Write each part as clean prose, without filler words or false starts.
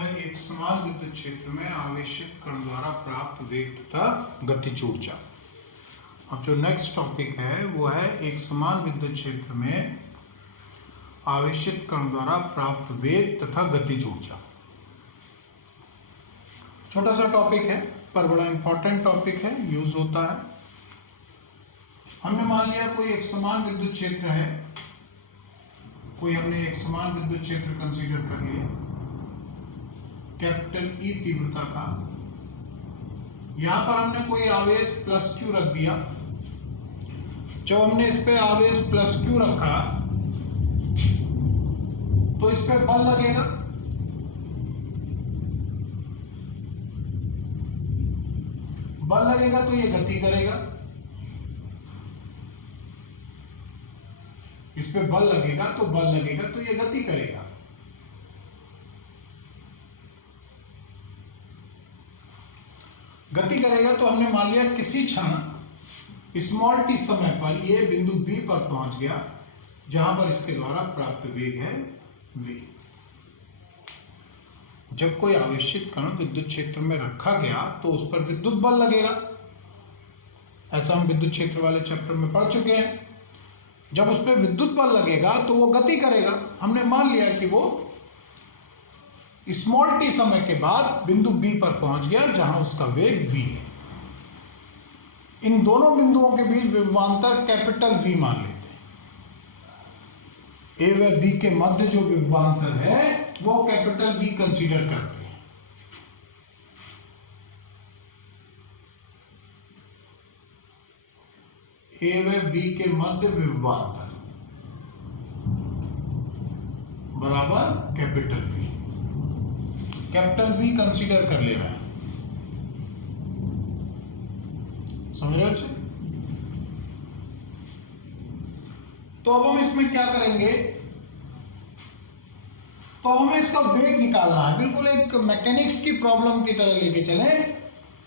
है एक समान विद्युत क्षेत्र में आवेशित कण द्वारा प्राप्त वेग तथा गतिज ऊर्जा। अब जो नेक्स्ट टॉपिक है वो है एक समान विद्युत क्षेत्र में आवेशित कण द्वारा प्राप्त वेग तथा गतिज ऊर्जा। छोटा सा टॉपिक है पर बड़ा इंपॉर्टेंट टॉपिक है, यूज होता है। हमने मान लिया कोई एक समान विद्युत क्षेत्र है, हमने एक समान विद्युत क्षेत्र कंसीडर कर लिया, कैपिटल ई तीव्रता का। यहां पर हमने कोई आवेश प्लस क्यू रख दिया। जब हमने इस पे आवेश प्लस क्यू रखा तो इस पे बल लगेगा, तो ये गति करेगा। इस पे बल लगेगा तो ये गति करेगा। तो हमने मान लिया किसी क्षण स्मॉल टी समय पर ये बिंदु बी पर पहुंच गया जहां पर इसके द्वारा प्राप्त वेग है v। जब कोई आवेशित कण विद्युत क्षेत्र में रखा गया तो उस पर विद्युत बल लगेगा। ऐसा हम विद्युत क्षेत्र वाले चैप्टर में पढ़ चुके हैं। जब उस पर विद्युत बल लगेगा तो वो गति करेगा। हमने मान लिया कि वो स्मॉल टी समय के बाद बिंदु बी पर पहुंच गया जहां उसका वेग v है। इन दोनों बिंदुओं के बीच विभवांतर कैपिटल V मान लेते हैं। ए व बी के मध्य जो विभवांतर है वो कैपिटल V कंसीडर करते हैं। ए व बी के मध्य विभवांतर बराबर capital V। Capital V consider कर ले रहा है, समझ रहे हो? तो अब हम इसमें क्या करेंगे, तो हमें इसका वेग निकालना है। बिल्कुल एक मैकेनिक्स की प्रॉब्लम की तरह लेके चले।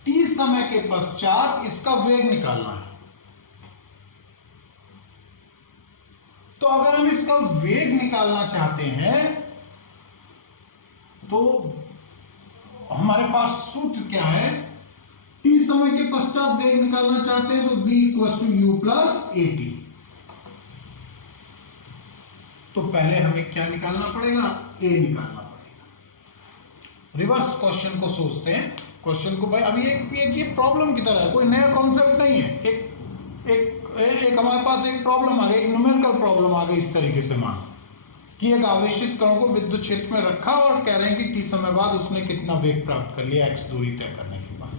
t समय के पश्चात इसका वेग निकालना है। तो अगर हम इसका वेग निकालना चाहते हैं तो हमारे पास सूत्र क्या है, t समय के पश्चात वेग निकालना चाहते हैं तो v = u + at। तो पहले हमें क्या निकालना पड़ेगा, a निकालना पड़ेगा। रिवर्स क्वेश्चन को सोचते हैं। क्वेश्चन को भाई अभी एक प्रॉब्लम की तरह है, कोई नया कॉन्सेप्ट नहीं है। एक हमारे पास एक प्रॉब्लम आ गई, एक न्यूमेरिकल प्रॉब्लम आ गई। इस तरीके से मान कि एक आवेशित कण को विद्युत क्षेत्र में रखा और कह रहे हैं कि t समय बाद उसने कितना वेग प्राप्त कर लिया x दूरी तय करने के बाद।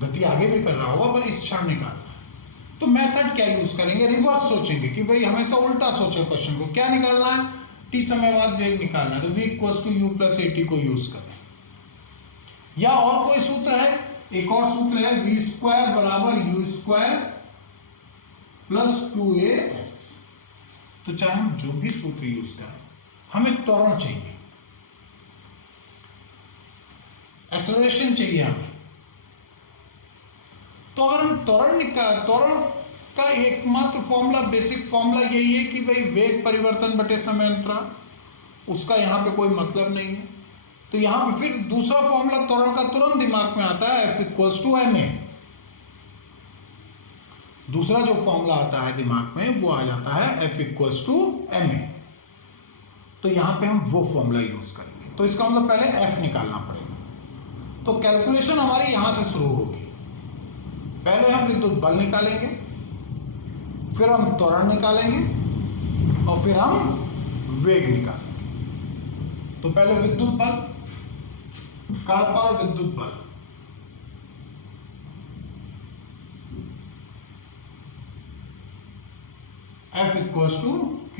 गति आगे भी कर रहा होगा पर इस क्षण निकालना है। तो मेथड क्या यूज करेंगे, रिवर्स सोचेंगे कि भाई हमेशा उल्टा सोचे क्वेश्चन को। क्या निकालना है, t समय बाद वेग निकालना है, तो v = u + at को यूज करें। या और कोई सूत्र है, एक और सूत्र है, v² = u² + 2as। तो चाहे हम जो भी सूत्र यूज करें, हमें त्वरण चाहिए, एक्सेलरेशन चाहिए हमें। तो अगर हम त्वरण का एकमात्र फॉर्मूला, बेसिक फॉर्मूला यही है कि भाई वेग परिवर्तन बटे समय अंतराल, उसका यहां पे कोई मतलब नहीं है। तो यहां पे फिर दूसरा फॉर्मूला त्वरण का तुरंत दिमाग में आता है, F = ma। दूसरा जो फॉर्मूला आता है दिमाग में वो आ जाता है F = ma। तो यहां पे हम वो फॉर्मूला यूज करेंगे। तो इसका मतलब पहले F निकालना पड़ेगा। तो कैलकुलेशन हमारी यहां से शुरू होगी। पहले हम विद्युत बल निकालेंगे, फिर हम त्वरण निकालेंगे और फिर हम वेग निकालेंगे। तो पहले विद्युत बल, कण पर विद्युत बल, F = q।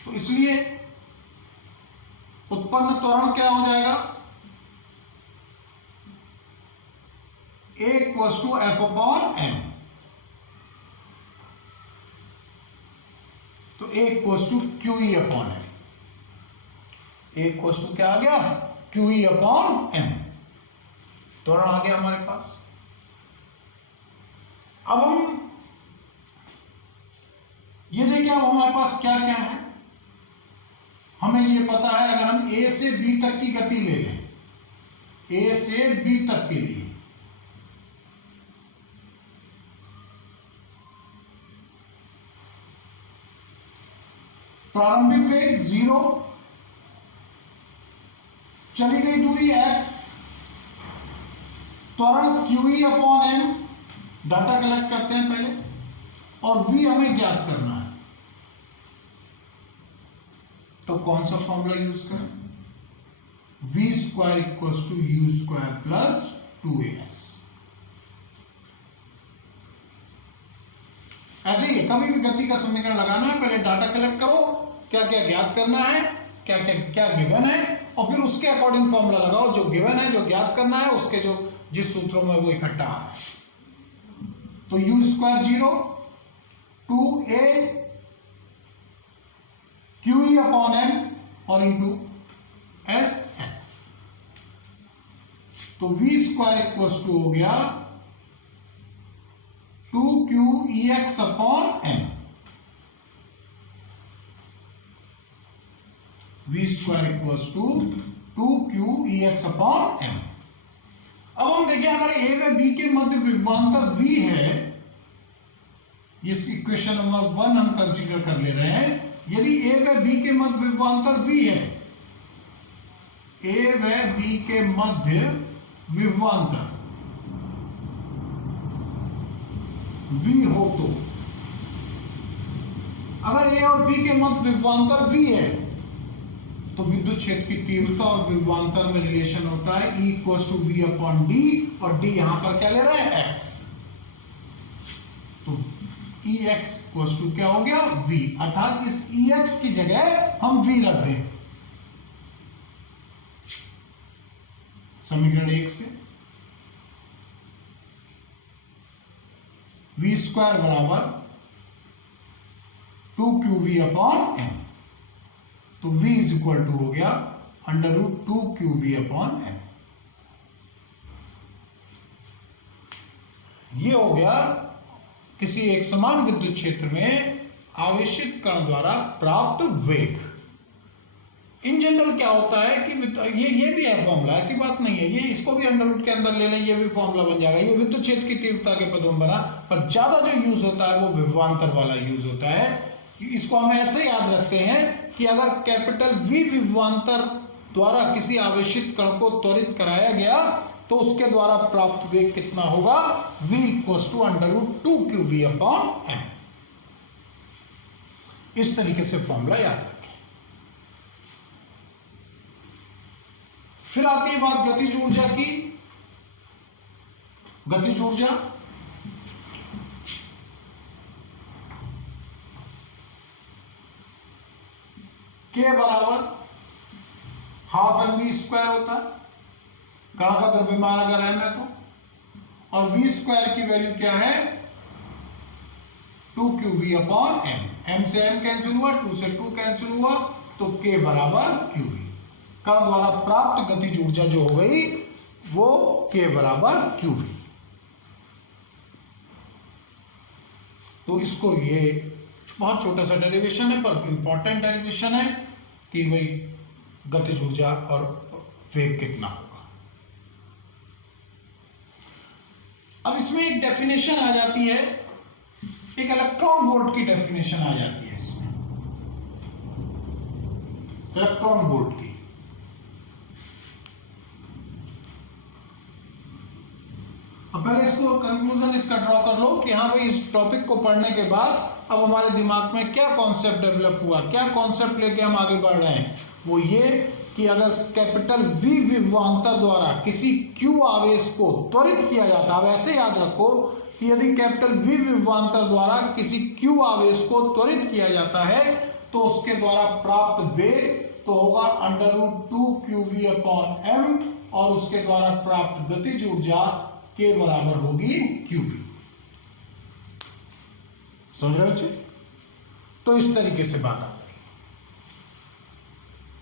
तो इसलिए उत्पन्न त्वरण क्या हो जाएगा, A = F/m। तो A = QE/m। A = क्या आ गया, QE/m। त्वरण आ गया हमारे पास। अब हम ये देखिए, अब हमारे पास क्या क्या है। हमें ये पता है, अगर हम ए से बी तक की गति ले लें, ए से बी तक के लिए प्रारंभिक वेग 0, चली गई दूरी x, त्वरण QE upon m, data collect करते हैं पहले, और v हमें ज्ञात करना है। तो कौन सा फॉर्मूला यूज करें? v square equals to u square plus 2as। ऐसे ही कभी भी गति का समीकरण लगाना है, पहले डाटा कलेक्ट करो, क्या क्या ज्ञात करना है, क्या क्या क्या गिवन है, और फिर उसके अकॉर्डिंग फॉर्मूला लगाओ। जो गिवन है, जो ज्ञात करना है, उसके जो जिस सूत्रों में वो इकट्ठा आ रहा है। तो u square 0, 2a QE upon m और इंटू sx। तो v स्क्वायर इक्वल्स टू हो गया 2qEx upon m। v square equals to 2qEx upon m। अब हम देखिए, अगर a व b के मध्य विभवांतर v है, इस इक्वेशन नंबर 1 हम कंसीडर कर ले रहे हैं। यदि a व b के मध्य विभवांतर v है, a व b के मध्य विभवांतर v हो, तो अगर a और b के मध्य विभवांतर v है, तो विद्युत क्षेत्र की तीव्रता और विभवांतर में रिलेशन होता है E equals to V upon D, और d यहां पर क्या ले रहा है? x। तो Ex इक्वल्स टू क्या हो गया? V। अर्थात इस Ex की जगह हम V रख दें समीकरण 1 से। V स्क्वायर बराबर 2qV अपॉन m। तो v इज इक्वल टू हो गया √2qV अपॉन m। ये हो गया किसी एक समान विद्युत क्षेत्र में आवेशित कण द्वारा प्राप्त वेग। इन जनरल क्या होता है कि ये भी है फॉर्मूला, ऐसी बात नहीं है, ये इसको भी अंडर रूट के अंदर ले लें, ये भी फॉर्मूला बन जाएगा। ये विद्युत क्षेत्र की तीव्रता के पदों में बना, पर ज्यादा जो यूज होता है वो विभवांतर वाला यूज होता है। इसको हम ऐसे याद रखते हैं कि अगर कैपिटल V विभवांतर द्वारा किसी आवेशित कण को त्वरित कराया गया, तो उसके द्वारा प्राप्त वेग कितना होगा? V equals to √2qV upon m। इस तरीके से फॉर्मूला याद रखें। फिर आती है बात गतिज ऊर्जा की। गतिज ऊर्जा K बराबर हाफ mv स्क्वायर होता है, कण का द्रव्यमान अगर m है तो, और v स्क्वायर की वैल्यू क्या है? 2qv upon m। m से m कैंसिल हुआ, 2 से 2 कैंसिल हुआ, तो k बराबर qv। कण द्वारा प्राप्त गतिज ऊर्जा जो हो गई वो k बराबर qv। तो इसको, ये बहुत छोटा सा डेरिवेशन है पर इंपॉर्टेंट डेरिवेशन है कि भाई गतिज ऊर्जा और वेग कितना होगा। अब इसमें एक डेफिनेशन आ जाती है, एक इलेक्ट्रॉन वोल्ट की डेफिनेशन आ जाती है इसमें, इलेक्ट्रॉन वोल्ट की। अब पहले इसको कंक्लूजन इसका ड्रॉ कर लो कि हाँ भाई, इस टॉपिक को पढ़ने के बाद अब हमारे दिमाग में क्या कॉन्सेप्ट डेवलप हुआ, क्या कॉन्सेप्ट लेके हम आगे बढ़ रहे हैं। वो ये कि अगर कैपिटल V विभवांतर द्वारा किसी Q आवेश को त्वरित किया जाता है, अब ऐसे याद रखो कि यदि कैपिटल V विभवांतर द्वारा किसी Q आवेश को त्वरित किया जाता है, तो उसके द्वारा प्राप्त वेग तो होगा √2qV अपॉन m, और उसके द्वारा प्राप्त गतिज ऊर्जा के बराबर होगी qv। समझ रहे हो? तो इस तरीके से बात आ रही है।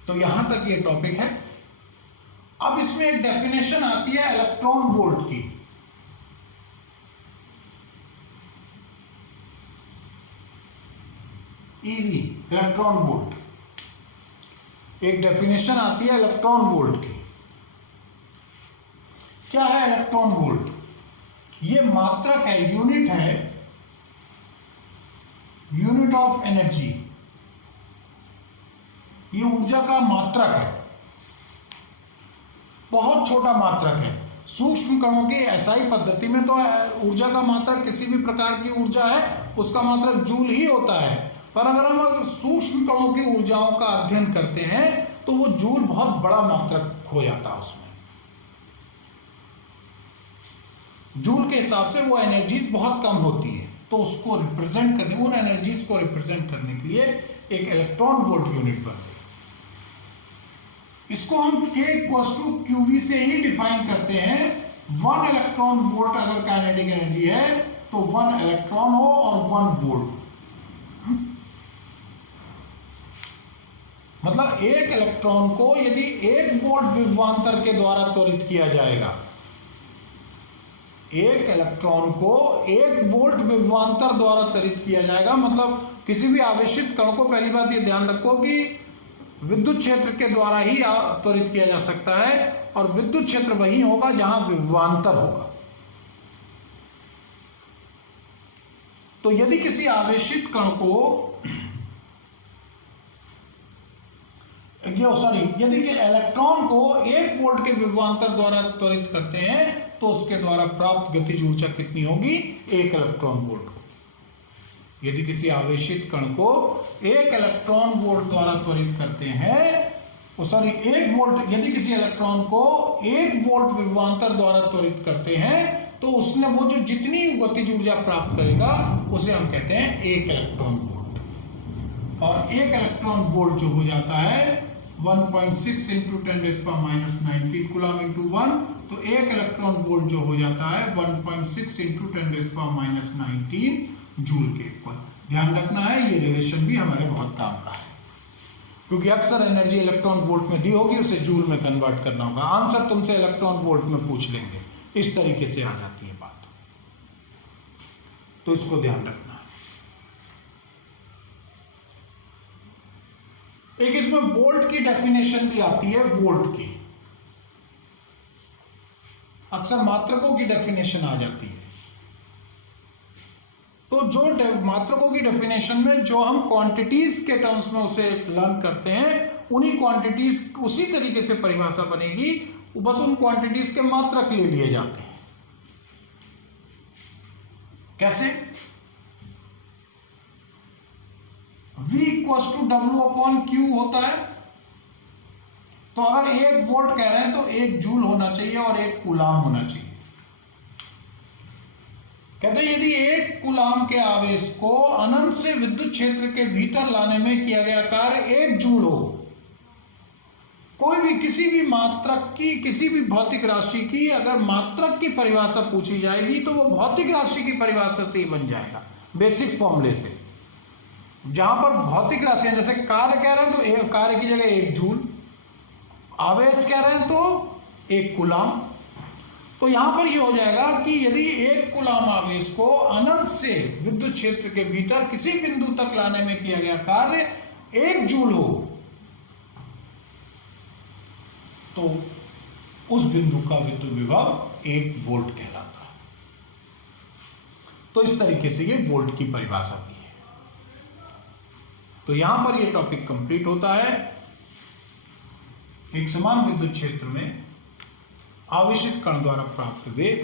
तो यहां तक ये टॉपिक है। अब इसमें एक डेफिनेशन आती है इलेक्ट्रॉन वोल्ट की। EV, electron volt. एक डेफिनेशन आती है इलेक्ट्रॉन वोल्ट की। क्या है इलेक्ट्रॉन वोल्ट? ये मात्रक है, यूनिट है, यूनिट ऑफ एनर्जी। ये ऊर्जा का मात्रक है, बहुत छोटा मात्रक है। सूक्ष्म कणों की एसआई पद्धति में तो ऊर्जा का मात्रक किसी भी प्रकार की ऊर्जा है उसका मात्रक जूल ही होता है, पर अगर सूक्ष्म कणों की ऊर्जाओं का अध्ययन करते हैं तो वो जूल बहुत बड़ा मात्रक हो जाता है। उसमें जूल के हिसाब से वो एनर्जीज बहुत कम होती है, तो उसको रिप्रेजेंट करने, उन एनर्जीज को रिप्रेजेंट करने के लिए एक इलेक्ट्रॉन वोल्ट यूनिट बन गई। इसको हम K = QV से ही डिफाइन करते हैं। 1 इलेक्ट्रॉन वोल्ट अगर काइनेटिक एनर्जी है तो 1 इलेक्ट्रॉन हो और 1 वोल्ट, मतलब एक इलेक्ट्रॉन को यदि 1 वोल्ट विभवांतर के द्वारा त्वरित किया जाएगा, एक इलेक्ट्रॉन को 1 वोल्ट विभवांतर द्वारा त्वरित किया जाएगा, मतलब किसी भी आवेशित कण को, पहली बात ये ध्यान रखो कि विद्युत क्षेत्र के द्वारा ही त्वरित किया जा सकता है, और विद्युत क्षेत्र वही होगा जहां विभवांतर होगा। तो यदि किसी आवेशित कण को यदि कि इलेक्ट्रॉन को 1 वोल्ट के विभवांतर द्वारा त्वरित करते हैं तो उसके द्वारा प्राप्त गतिज ऊर्जा कितनी होगी? 1 इलेक्ट्रॉन वोल्ट होगी। यदि किसी आवेशित कण को 1 इलेक्ट्रॉन वोल्ट द्वारा त्वरित करते हैं, 1 वोल्ट, यदि किसी इलेक्ट्रॉन को 1 वोल्ट विभवांतर द्वारा त्वरित करते हैं तो उसने वो जो जितनी गतिज ऊर्जा प्राप्त करेगा उसे हम कहते हैं 1 इलेक्ट्रॉन वोल्ट। और 1 इलेक्ट्रॉन वोल्ट जो हो जाता है 1.6 × 10⁻⁹ कूलम × 1, तो 1 इलेक्ट्रॉन वोल्ट जो हो जाता है 1.6 × 10⁻⁹ जूल के इक्वल। ध्यान रखना है, ये रिलेशन भी हमारे बहुत काम का है, क्योंकि अक्सर एनर्जी इलेक्ट्रॉन वोल्ट में दी होगी, उसे जूल में कन्वर्ट करना होगा। आंसर तुमसे इलेक्ट्रॉन वोल्ट में पूछ लेंगे, इस तरीके से आ जाती है बात, तो इसको ध्यान रखना। एक इसमें वोल्ट की डेफिनेशन भी आती है, वोल्ट की। अक्सर मात्रकों की डेफिनेशन आ जाती है, तो जो मात्रकों की डेफिनेशन में जो हम क्वांटिटीज के टर्म्स में उसे लर्न करते हैं, उन्हीं क्वांटिटीज उसी तरीके से परिभाषा बनेगी, बस उन क्वांटिटीज के मात्रक ले लिए जाते हैं। कैसे? V = W/Q होता है, तो अगर 1 वोल्ट कह रहे हैं तो 1 जूल होना चाहिए और 1 कूलाम होना चाहिए। कहते हैं यदि 1 कूलाम के आवेश को अनंत से विद्युत क्षेत्र के भीतर लाने में किया गया कार्य 1 जूल हो, कोई भी किसी भी मात्रक की, किसी भी भौतिक राशि की अगर मात्रक की परिभाषा पूछी जाएगी तो वो भौतिक राशि की परिभाषा से ही बन जाएगा, बेसिक फॉर्मूले से। जहां पर भौतिक राशि जैसे कार्य कह रहे हैं तो कार्य की जगह 1 जूल, आवेश कह रहे हैं तो 1 कूलाम। तो यहां पर यह हो जाएगा कि यदि 1 कूलाम आवेश को अनंत से विद्युत क्षेत्र के भीतर किसी बिंदु तक लाने में किया गया कार्य 1 जूल हो, तो उस बिंदु का विद्युत विभव 1 वोल्ट कहलाता है। तो इस तरीके से ये वोल्ट की परिभाषा भी है। तो यहां पर यह टॉपिक कंप्लीट होता है। एक समान विद्युत क्षेत्र में आवेशित कण द्वारा प्राप्त वेग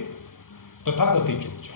तथा गतिज ऊर्जा।